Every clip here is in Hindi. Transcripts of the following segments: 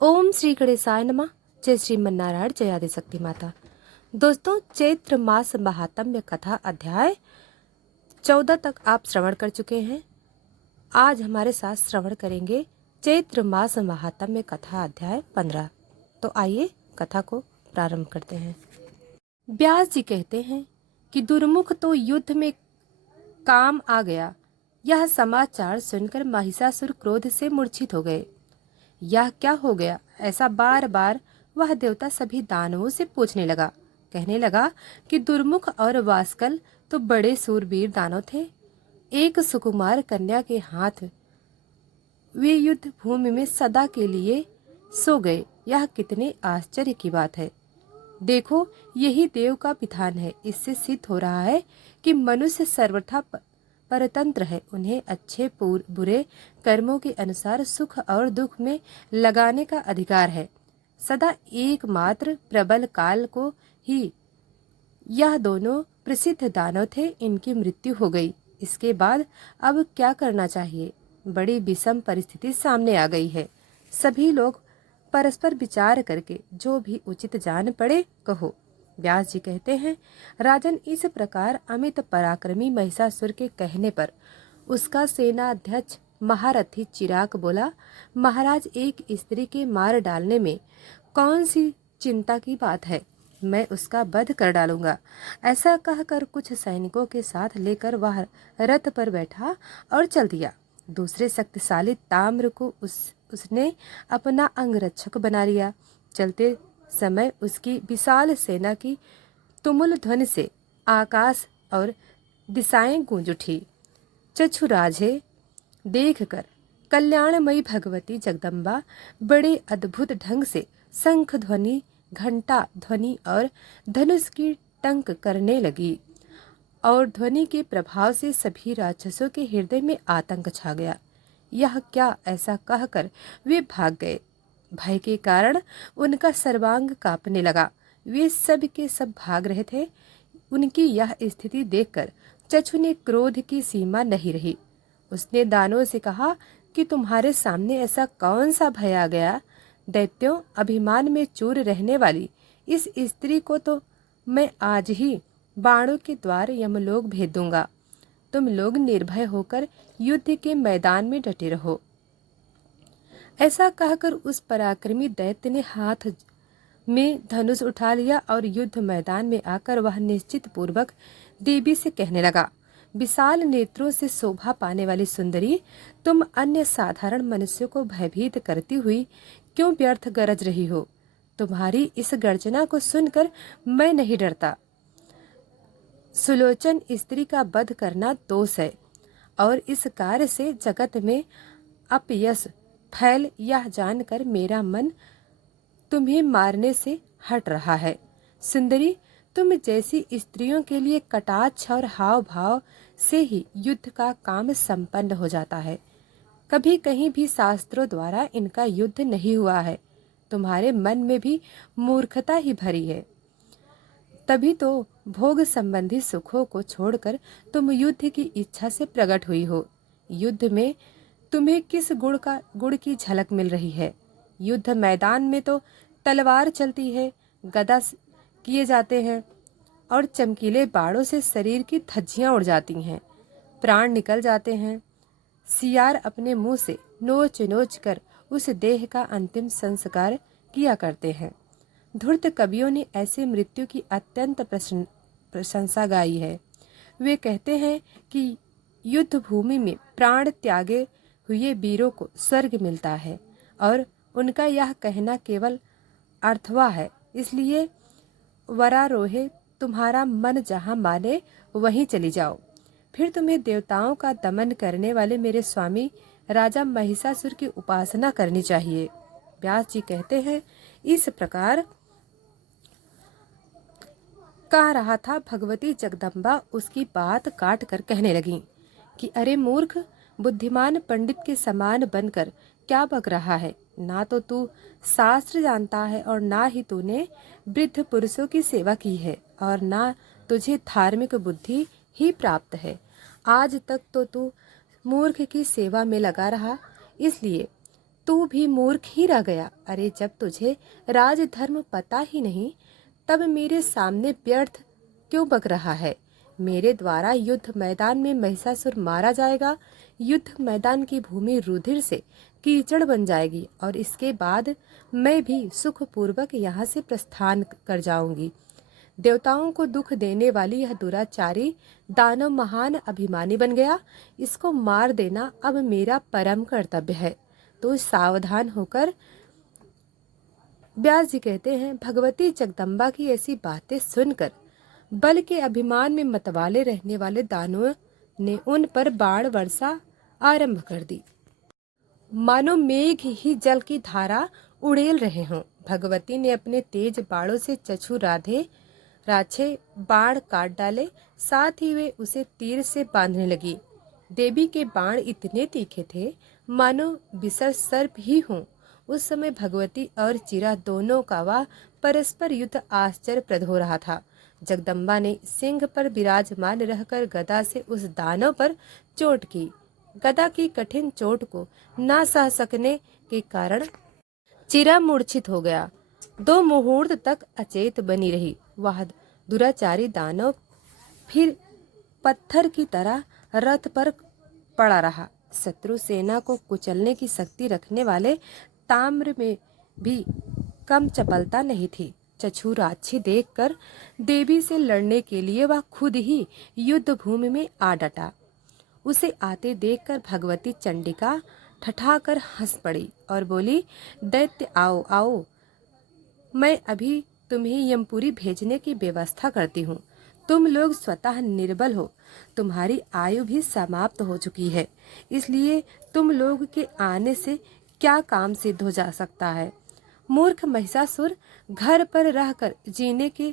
ओम श्री गणेशाय नमः। जय श्रीमन्नारायण, जय आदिशक्ति माता। दोस्तों, चैत्र मास महात्म्य कथा अध्याय 14 तक आप श्रवण कर चुके हैं। आज हमारे साथ श्रवण करेंगे चैत्र मास महात्म्य कथा अध्याय 15। तो आइए कथा को प्रारंभ करते हैं। व्यास जी कहते हैं कि दुर्मुख तो युद्ध में काम आ गया। यह समाचार सुनकर महिषासुर क्रोध से मूर्छित हो गए। यह क्या हो गया, ऐसा बार बार वह देवता सभी दानवों से पूछने लगा। कहने लगा कि दुर्मुख और वास्कल तो बड़े सूरवीर दानव थे। एक सुकुमार कन्या के हाथ वे युद्ध भूमि में सदा के लिए सो गए। यह कितने आश्चर्य की बात है। देखो, यही देव का विधान है। इससे सिद्ध हो रहा है कि मनुष्य सर्वथा परतंत्र है। उन्हें अच्छे बुरे कर्मों के अनुसार सुख और दुख में लगाने का अधिकार है। सदा एकमात्र प्रबल काल को ही यह दोनों प्रसिद्ध दानव थे। इनकी मृत्यु हो गई। इसके बाद अब क्या करना चाहिए? बड़ी विषम परिस्थिति सामने आ गई है। सभी लोग परस्पर विचार करके जो भी उचित जान पड़े कहो। व्यास जी कहते हैं, राजन, इस प्रकार अमित पराक्रमी महिषासुर के कहने पर उसका सेनाध्यक्ष महारथी चिराग बोला, महाराज, एक स्त्री के मार डालने में कौन सी चिंता की बात है? मैं उसका वध कर डालूंगा। ऐसा कहकर कुछ सैनिकों के साथ लेकर वह रथ पर बैठा और चल दिया। दूसरे शक्तिशाली ताम्र को उसने अपना अंगरक्षक बना लिया। चलते समय उसकी विशाल सेना की तुमुल ध्वनि से आकाश और दिशाएं गूंज उठी। चक्षुराजे देखकर कल्याणमयी भगवती जगदम्बा बड़े अद्भुत ढंग से शंख ध्वनि, घंटा ध्वनि और धनुष की टंक करने लगी और ध्वनि के प्रभाव से सभी राक्षसों के हृदय में आतंक छा गया। यह क्या, ऐसा कहकर वे भाग गए। भय के कारण उनका सर्वांग कांपने लगा। वे सब के सब भाग रहे थे। उनकी यह स्थिति देखकर चक्षु ने क्रोध की सीमा नहीं रही। उसने दानवों से कहा कि तुम्हारे सामने ऐसा कौन सा भय आ गया? दैत्यों, अभिमान में चूर रहने वाली इस स्त्री को तो मैं आज ही बाणों के द्वार यमलोक भेज दूंगा। तुम लोग निर्भय होकर युद्ध के मैदान में डटे रहो। ऐसा कहकर उस पराक्रमी दैत्य ने हाथ में धनुष उठा लिया और युद्ध मैदान में आकर वह निश्चित पूर्वक देवी से कहने लगा, विशाल नेत्रों से शोभा पाने वाली सुंदरी, तुम अन्य साधारण मनुष्यों को भयभीत करती हुई क्यों व्यर्थ गरज रही हो? तुम्हारी इस गर्जना को सुनकर मैं नहीं डरता। सुलोचन स्त्री का वध करना दोष है और इस कार्य से जगत में अपयश फैल, यह जानकर मेरा मन तुम्हें मारने से हट रहा है। सुंदरी, तुम जैसी स्त्रियों के लिए कटाक्ष और हाव भाव से ही युद्ध का काम संपन्न हो जाता है। कभी कहीं भी शास्त्रों द्वारा इनका युद्ध नहीं हुआ है। तुम्हारे मन में भी मूर्खता ही भरी है। तभी तो भोग संबंधी सुखों को छोड़कर तुम युद्ध की इच्छा से प्रकट हुई हो। युद्ध में तुम्हें किस गुण की झलक मिल रही है? युद्ध मैदान में तो तलवार चलती है, गदा किए जाते हैं और चमकीले बाणों से शरीर की धज्जियां उड़ जाती हैं, प्राण निकल जाते हैं। सियार अपने मुंह से नोच नोच कर उस देह का अंतिम संस्कार किया करते हैं। धूर्त कवियों ने ऐसे मृत्यु की अत्यंत प्रशंसा गाई है। वे कहते हैं कि युद्ध भूमि में प्राण त्यागे हुए वीरों को स्वर्ग मिलता है और उनका यह कहना केवल अर्थवा है। इसलिए वरारोहे, तुम्हारा मन जहाँ माने वहीं चली जाओ। फिर तुम्हें देवताओं का दमन करने वाले मेरे स्वामी राजा महिषासुर की उपासना करनी चाहिए। व्यास जी कहते हैं, इस प्रकार कह रहा था। भगवती जगदम्बा उसकी बात काट कर कहने लगी कि अरे मूर्ख, बुद्धिमान पंडित के समान बनकर क्या बक रहा है? ना तो तू शास्त्र जानता है और ना ही तूने वृद्ध पुरुषों की सेवा की है और ना तुझे धार्मिक बुद्धि ही प्राप्त है। आज तक तो तू मूर्ख की सेवा में लगा रहा, इसलिए तू भी मूर्ख ही रह गया। अरे जब तुझे राजधर्म पता ही नहीं, तब मेरे सामने व्यर्थ क्यों बक रहा है? मेरे द्वारा युद्ध मैदान में महिषासुर मारा जाएगा। युद्ध मैदान की भूमि रुधिर से कीचड़ बन जाएगी और इसके बाद मैं भी सुखपूर्वक यहाँ से प्रस्थान कर जाऊंगी। देवताओं को दुख देने वाली यह दुराचारी दानव महान अभिमानी बन गया। इसको मार देना अब मेरा परम कर्तव्य है। तो सावधान होकर। व्यास जी कहते हैं, भगवती जगदम्बा की ऐसी बातें सुनकर बल के अभिमान में मतवाले रहने वाले दानवों ने उन पर बाण वर्षा आरंभ कर दी, मानो मेघ ही जल की धारा उड़ेल रहे हों। भगवती ने अपने तेज बाणों से चक्षु राछे बाण काट डाले, साथ ही वे उसे तीर से बांधने लगी। देवी के बाण इतने तीखे थे मानो बिसर सर्प ही हों। उस समय भगवती और चिरा दोनों का वह परस्पर युद्ध आश्चर्यप्रद हो रहा था। जगदम्बा ने सिंह पर विराजमान रहकर गदा से उस दानव पर चोट की। गदा की कठिन चोट को ना सह सकने के कारण चिरा मूर्छित हो गया। 2 मुहूर्त तक अचेत बनी रही। वह दुराचारी दानव फिर पत्थर की तरह रथ पर पड़ा रहा। शत्रु सेना को कुचलने की शक्ति रखने वाले ताम्र में भी कम चपलता नहीं थी। चक्षुराच्छी देखकर देवी से लड़ने के लिए वह खुद ही युद्ध भूमि में आ डटा। उसे आते देखकर भगवती चंडिका ठठाकर हंस पड़ी और बोली, दैत्य आओ आओ, मैं अभी तुम्हें यमपुरी भेजने की व्यवस्था करती हूँ। तुम लोग स्वतः निर्बल हो, तुम्हारी आयु भी समाप्त हो चुकी है, इसलिए तुम लोग के आने से क्या काम सिद्ध हो जा सकता है? मूर्ख महिषासुर घर पर रहकर जीने के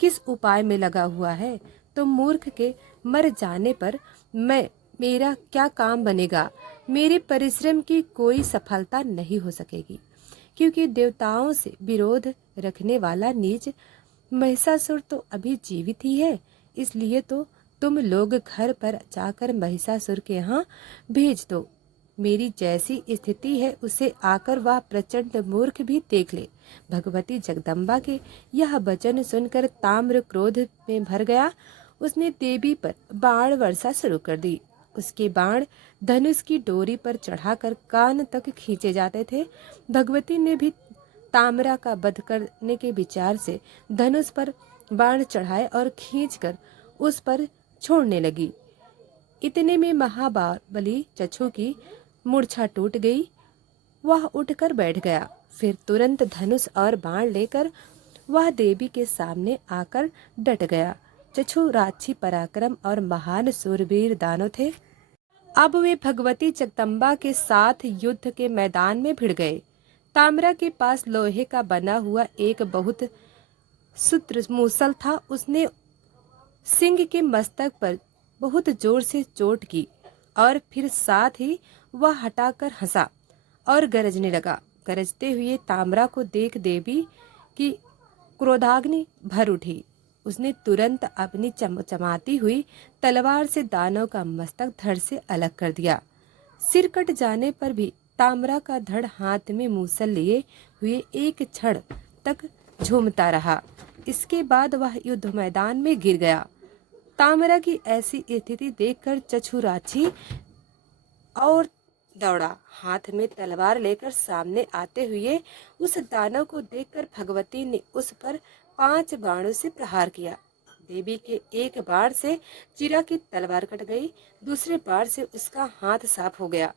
किस उपाय में लगा हुआ है? तो मूर्ख के मर जाने पर मेरा क्या काम बनेगा? मेरे परिश्रम की कोई सफलता नहीं हो सकेगी, क्योंकि देवताओं से विरोध रखने वाला नीच महिषासुर तो अभी जीवित ही है। इसलिए तो तुम लोग घर पर जाकर महिषासुर के यहाँ भेज दो। मेरी जैसी स्थिति है उसे आकर वह प्रचंड मूर्ख भी देख ले। भगवती जगदम्बा के यह वचन सुनकर ताम्र क्रोध में भर गया। उसने देवी पर बाण वर्षा शुरू कर दी। उसके बाण धनुष की डोरी पर चढ़ाकर कान तक खींचे जाते थे। भगवती ने भी ताम्रा का वध करने के विचार से धनुष पर बाण चढ़ाए और खींचकर उस पर छोड़ने लगी। इतने में महाबली चक्षु की मूर्छा टूट गई। वह उठकर बैठ गया। फिर तुरंत धनुष और बाण लेकर वह देवी के सामने आकर डट गया। चक्षु राक्षी पराक्रम और महान सूरवीर दानव थे। अब वे भगवती जगदम्बा के साथ युद्ध के मैदान में भिड़ गए। ताम्रा के पास लोहे का बना हुआ एक बहुत सूत्र मूसल था। उसने सिंह के मस्तक पर बहुत जोर से चोट की और फिर साथ ही वह हटाकर हंसा और गरजने लगा। गरजते हुए ताम्रा को देख देवी की क्रोधाग्नि भर उठी। उसने तुरंत अपनी चमचमाती हुई तलवार से दानव का मस्तक धड़ से अलग कर दिया। सिर कट जाने पर भी ताम्रा का धड़ हाथ में मूसल लिए हुए एक क्षण तक झूमता रहा। इसके बाद वह युद्ध मैदान में गिर गया। ताम्रा की ऐसी स्थिति देखकर चक्षुराक्षी और दौड़ा। हाथ में तलवार लेकर सामने आते हुए उस दानव को देखकर भगवती ने उस पर 5 बाणों से प्रहार किया। देवी के एक बाण से चिरा की तलवार कट गई, दूसरे बाण से उसका हाथ साफ हो गया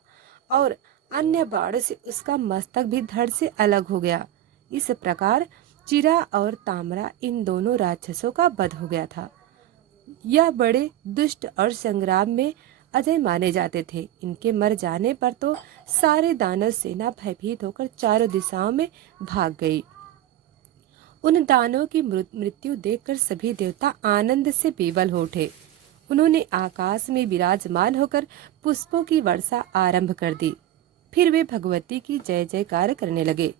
और अन्य बाण से उसका मस्तक भी धड़ से अलग हो गया। इस प्रकार चिरा और ताम्रा इन दोनों राक्षसों का वध हो गया था। यह बड़े दुष्ट और संग्राम में अजय माने जाते थे। इनके मर जाने पर तो सारे दानव सेना भयभीत होकर चारों दिशाओं में भाग गई। उन दानवों की मृत्यु देखकर सभी देवता आनंद से विवल हो उठे। उन्होंने आकाश में विराजमान होकर पुष्पों की वर्षा आरंभ कर दी। फिर वे भगवती की जय जयकार करने लगे।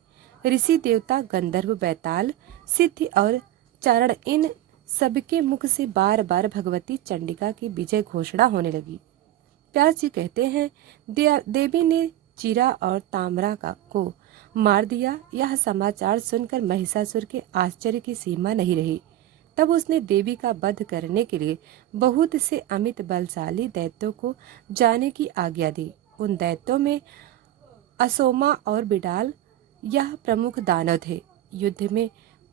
ऋषि देवता गंधर्व बैताल सिद्ध और चारण इन सबके मुख से बार बार भगवती चंडिका की विजय घोषणा होने लगी। व्यास जी कहते हैं, देवी ने चीरा और ताम्रा को मार दिया। यह समाचार सुनकर महिषासुर के आश्चर्य की सीमा नहीं रही। तब उसने देवी का वध करने के लिए बहुत से अमित बलशाली दैत्यों को जाने की आज्ञा दी। उन दैत्यों में असोमा और बिडाल यह प्रमुख दानव थे। युद्ध में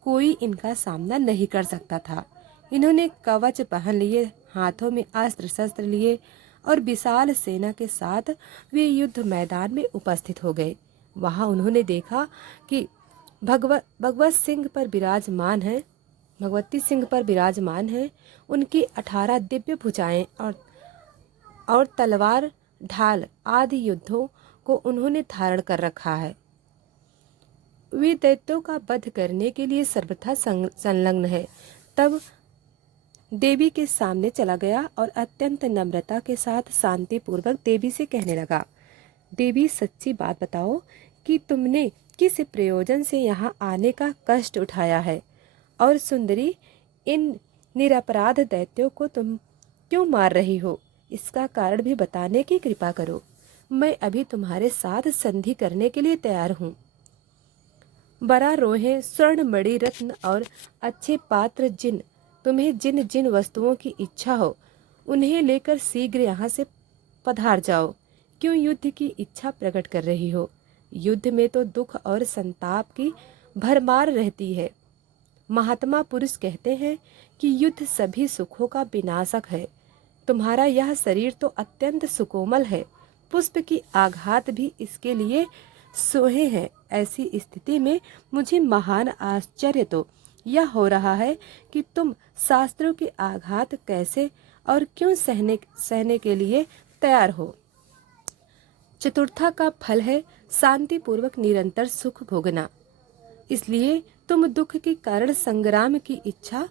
कोई इनका सामना नहीं कर सकता था। इन्होंने कवच पहन लिए, हाथों में अस्त्र शस्त्र लिए और विशाल सेना के साथ वे युद्ध मैदान में उपस्थित हो गए। वहां उन्होंने देखा कि भगवत सिंह पर विराजमान है भगवती सिंह पर विराजमान है। उनकी 18 दिव्य भुजाएं और तलवार, ढाल आदि युद्धों को उन्होंने धारण कर रखा है। वे दैत्यों का वध करने के लिए सर्वथा संलग्न है। तब देवी के सामने चला गया और अत्यंत नम्रता के साथ शांति पूर्वक देवी से कहने लगा, देवी सच्ची बात बताओ कि तुमने किस प्रयोजन से यहाँ आने का कष्ट उठाया है, और सुंदरी इन निरपराध दैत्यों को तुम क्यों मार रही हो, इसका कारण भी बताने की कृपा करो। मैं अभी तुम्हारे साथ संधि करने के लिए तैयार हूँ। बरा रोहे, स्वर्ण मणि, रत्न और अच्छे पात्र तुम्हें जिन जिन वस्तुओं की इच्छा हो उन्हें लेकर शीघ्र यहाँ से पधार जाओ। क्यों युद्ध की इच्छा प्रकट कर रही हो? युद्ध में तो दुख और संताप की भरमार रहती है। महात्मा पुरुष कहते हैं कि युद्ध सभी सुखों का विनाशक है। तुम्हारा यह शरीर तो अत्यंत सुकोमल है, पुष्प की आघात भी इसके लिए सोहे हैं। ऐसी स्थिति में मुझे महान आश्चर्य तो यह हो रहा है कि तुम शास्त्रों के आघात कैसे और क्यों सहने के लिए तैयार हो। चतुर्था का फल है शांति पूर्वक निरंतर सुख भोगना। इसलिए तुम दुख के कारण संग्राम की इच्छा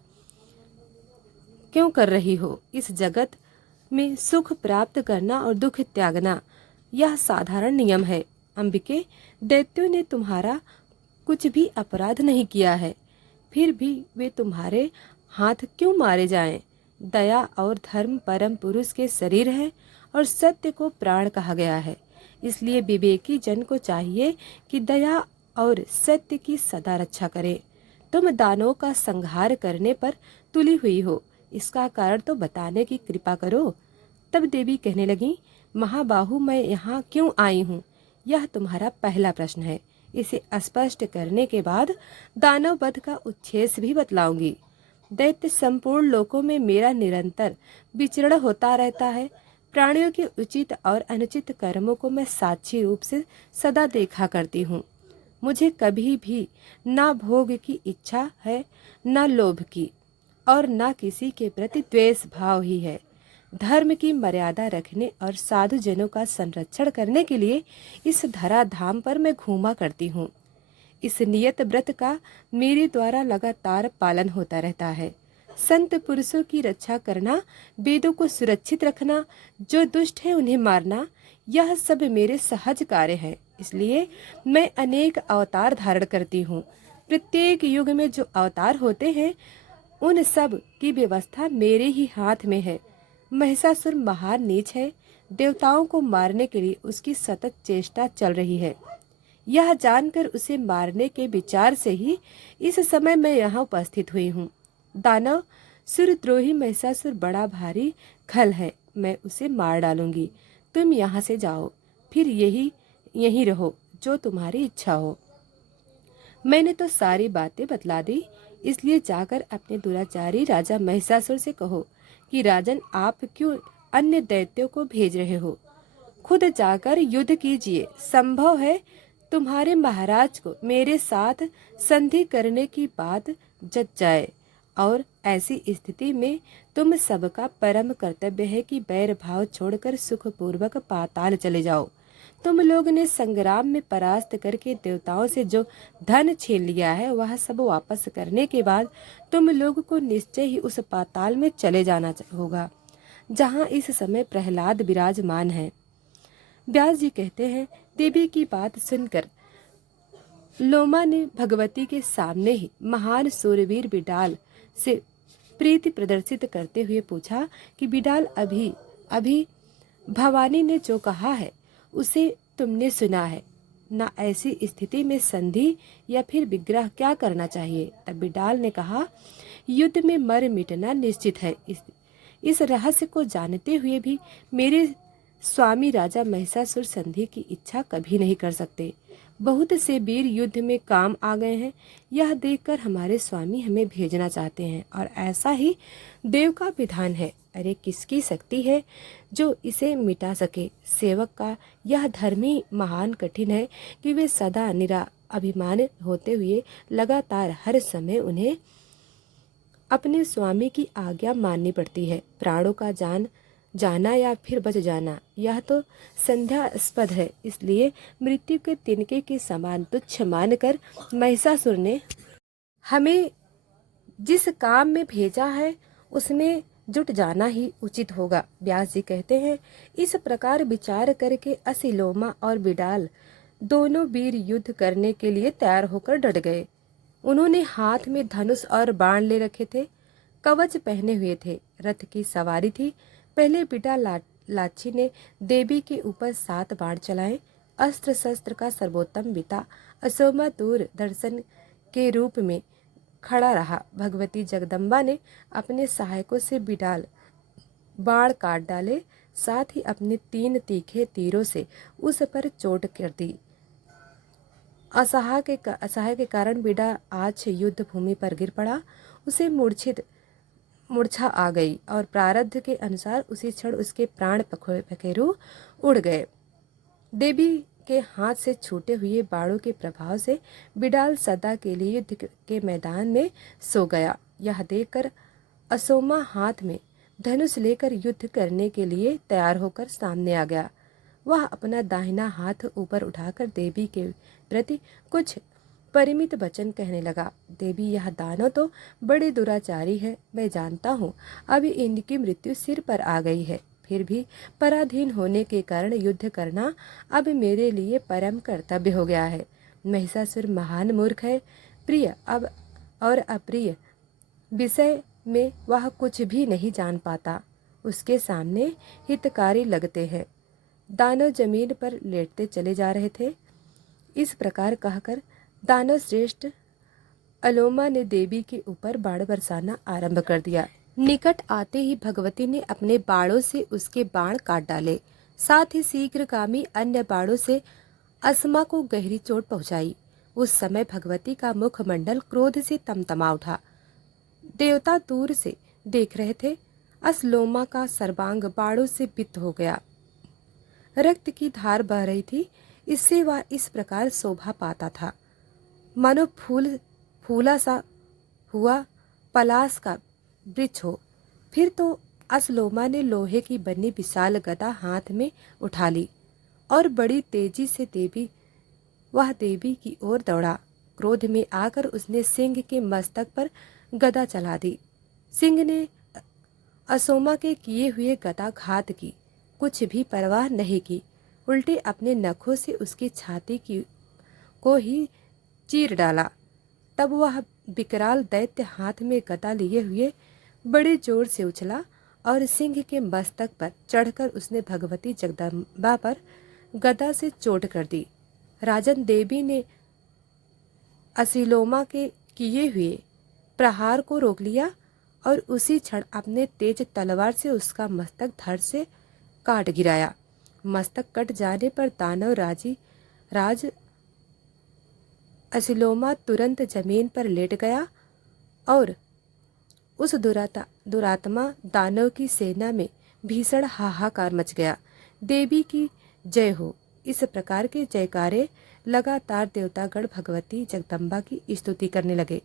क्यों कर रही हो? इस जगत में सुख प्राप्त करना और दुख त्यागना यह साधारण नियम है। अंबिके, दैत्यों ने तुम्हारा कुछ भी अपराध नहीं किया है, फिर भी वे तुम्हारे हाथ क्यों मारे जाएं? दया और धर्म परम पुरुष के शरीर है और सत्य को प्राण कहा गया है। इसलिए विवेकी जन को चाहिए कि दया और सत्य की सदा रक्षा करे। तुम दानवों का संहार करने पर तुली हुई हो, इसका कारण तो बताने की कृपा करो। तब देवी कहने लगी, महाबाहु, मैं यहाँ क्यों आई हूँ, यह तुम्हारा पहला प्रश्न है। इसे स्पष्ट करने के बाद दानव वध का उच्छेद भी बतलाऊंगी। दैत्य संपूर्ण लोकों में मेरा निरंतर विचरण होता रहता है। प्राणियों के उचित और अनुचित कर्मों को मैं साक्षी रूप से सदा देखा करती हूँ। मुझे कभी भी ना भोग की इच्छा है, ना लोभ की, और ना किसी के प्रति द्वेष भाव ही है। धर्म की मर्यादा रखने और साधु जनों का संरक्षण करने के लिए इस धरा धाम पर मैं घूमा करती हूँ। इस नियत व्रत का मेरे द्वारा लगातार पालन होता रहता है। संत पुरुषों की रक्षा करना, वेदों को सुरक्षित रखना, जो दुष्ट है उन्हें मारना, यह सब मेरे सहज कार्य है। इसलिए मैं अनेक अवतार धारण करती हूँ। प्रत्येक युग में जो अवतार होते हैं उन सब की व्यवस्था मेरे ही हाथ में है। महिषासुर महान नीच है। देवताओं को मारने के लिए उसकी सतत चेष्टा चल रही है। यह जानकर उसे मारने के विचार से ही इस समय मैं यहाँ उपस्थित हुई हूँ। दानव सुरद्रोही महिषासुर बड़ा भारी खल है, मैं उसे मार डालूंगी। तुम यहाँ से जाओ, फिर यही रहो, जो तुम्हारी इच्छा हो। मैंने तो सारी बातें बतला दी, इसलिए जाकर अपने दुराचारी राजा महिषासुर से कहो कि राजन, आप क्यों अन्य दैत्यों को भेज रहे हो? खुद जाकर युद्ध कीजिए। संभव है तुम्हारे महाराज को मेरे साथ संधि करने की बात जच जाए, और ऐसी स्थिति में तुम सबका परम कर्तव्य है कि बैर भाव छोड़कर सुखपूर्वक पाताल चले जाओ। तुम लोग ने संग्राम में परास्त करके देवताओं से जो धन छीन लिया है, वह सब वापस करने के बाद तुम लोग को निश्चय ही उस पाताल में चले जाना होगा जहाँ इस समय प्रहलाद विराजमान है। व्यास जी कहते हैं, देवी की बात सुनकर लोमा ने भगवती के सामने ही महान सूरवीर बिडाल से प्रीति प्रदर्शित करते हुए पूछा कि बिडाल, अभी भवानी ने जो कहा है उसे तुमने सुना है ना, ऐसी स्थिति में संधि या फिर विग्रह क्या करना चाहिए। तब बिडाल ने कहा, युद्ध में मर मिटना निश्चित है। इस रहस्य को जानते हुए भी मेरे स्वामी राजा महिषासुर संधि की इच्छा कभी नहीं कर सकते। बहुत से वीर युद्ध में काम आ गए हैं, यह देखकर हमारे स्वामी हमें भेजना चाहते हैं, और ऐसा ही देव का विधान है। अरे किसकी शक्ति है जो इसे मिटा सके। सेवक का यह धर्मी महान कठिन है कि वे सदा निरा अभिमान होते हुए लगातार हर समय उन्हें अपने स्वामी की आज्ञा माननी पड़ती है। प्राणों का जाना या फिर बच जाना, यह तो संध्यास्पद है। इसलिए मृत्यु के तिनके के समान तुच्छ मानकर महिषासुर ने हमें जिस काम में भेजा है उसमें जुट जाना ही उचित होगा। व्यास जी कहते हैं, इस प्रकार विचार करके असिलोमा और बिडाल दोनों वीर युद्ध करने के लिए तैयार होकर डट गए। उन्होंने हाथ में धनुष और बाण ले रखे थे, कवच पहने हुए थे, रथ की सवारी थी। पहले बिडा लाची ने देवी के ऊपर 7 बाण चलाए। अस्त्र शस्त्र का सर्वोत्तम पिता असोमा दूर दर्शन के रूप में खड़ा रहा। भगवती जगदम्बा ने अपने सहायकों से बिडाल बाण काट डाले, साथ ही अपने 3 तीखे तीरों से उस पर चोट कर दी। असहाय के कारण बिडा आज युद्ध भूमि पर गिर पड़ा। उसे मूर्छा आ गई और प्रारब्ध के अनुसार उसी क्षण उसके प्राण पखेरु उड़ गए। देवी के हाथ से छूटे हुए बाणों के प्रभाव से बिडाल सदा के लिए युद्ध के मैदान में सो गया। यह देखकर असोमा हाथ में धनुष लेकर युद्ध करने के लिए तैयार होकर सामने आ गया। वह अपना दाहिना हाथ ऊपर उठाकर देवी के प्रति कुछ परिमित वचन कहने लगा। देवी, यह दानव तो बड़े दुराचारी है, मैं जानता हूँ। अभी इनकी मृत्यु सिर पर आ गई है, फिर भी पराधीन होने के कारण युद्ध करना अब मेरे लिए परम कर्तव्य हो गया है। महिषासुर महान मूर्ख है। प्रिय अब और अप्रिय विषय में वह कुछ भी नहीं जान पाता। उसके सामने हितकारी लगते हैं। दानव जमीन पर लेटते चले जा रहे थे। इस प्रकार कहकर दानव श्रेष्ठ अलोमा ने देवी के ऊपर बाण बरसाना आरंभ कर दिया। निकट आते ही भगवती ने अपने बाणों से उसके बाण काट डाले, साथ ही शीघ्रगामी अन्य बाणों से अस्मा को गहरी चोट पहुंचाई। उस समय भगवती का मुखमंडल क्रोध से तमतमा उठा। देवता दूर से देख रहे थे। असलोमा का सर्वांग बाणों से विद्ध हो गया। रक्त की धार बह रही थी। इससे वह इस प्रकार शोभा पाता था मानो फूला सा हुआ पलास का वृक्ष हो। फिर तो असलोमा ने लोहे की बनी विशाल गदा हाथ में उठा ली और बड़ी तेजी से वह देवी की ओर दौड़ा। क्रोध में आकर उसने सिंह के मस्तक पर गदा चला दी। सिंह ने असोमा के किए हुए गदा घात की कुछ भी परवाह नहीं की, उल्टे अपने नखों से उसकी छाती को ही चीर डाला। तब वह विकराल दैत्य हाथ में गदा लिए हुए बड़े जोर से उछला और सिंह के मस्तक पर चढ़कर उसने भगवती जगदम्बा पर गदा से चोट कर दी। राजन देवी ने असिलोमा के किए हुए प्रहार को रोक लिया और उसी क्षण अपने तेज तलवार से उसका मस्तक धड़ से काट गिराया। मस्तक कट जाने पर दानव राज असिलोमा तुरंत जमीन पर लेट गया और उस दुरात्मा दानव की सेना में भीषण हाहाकार मच गया। देवी की जय हो, इस प्रकार के जयकारे लगातार देवतागण भगवती जगदम्बा की स्तुति करने लगे।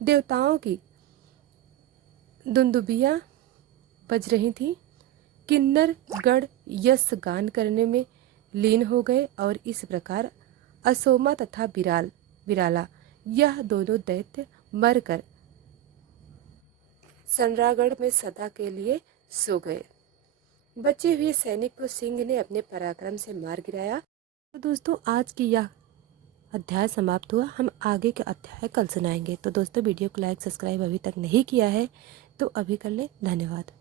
देवताओं की दुंदुबियां बज रही थीं। किन्नर गण यश गान करने में लीन हो गए और इस प्रकार असोमा तथा बिराला यह दोनों दैत्य मरकर संरागढ़ में सदा के लिए सो गए। बचे हुए सैनिक को सिंह ने अपने पराक्रम से मार गिराया। तो दोस्तों, आज की यह अध्याय समाप्त हुआ। हम आगे के अध्याय कल सुनाएंगे। तो दोस्तों, वीडियो को लाइक सब्सक्राइब अभी तक नहीं किया है तो अभी कर लें। धन्यवाद।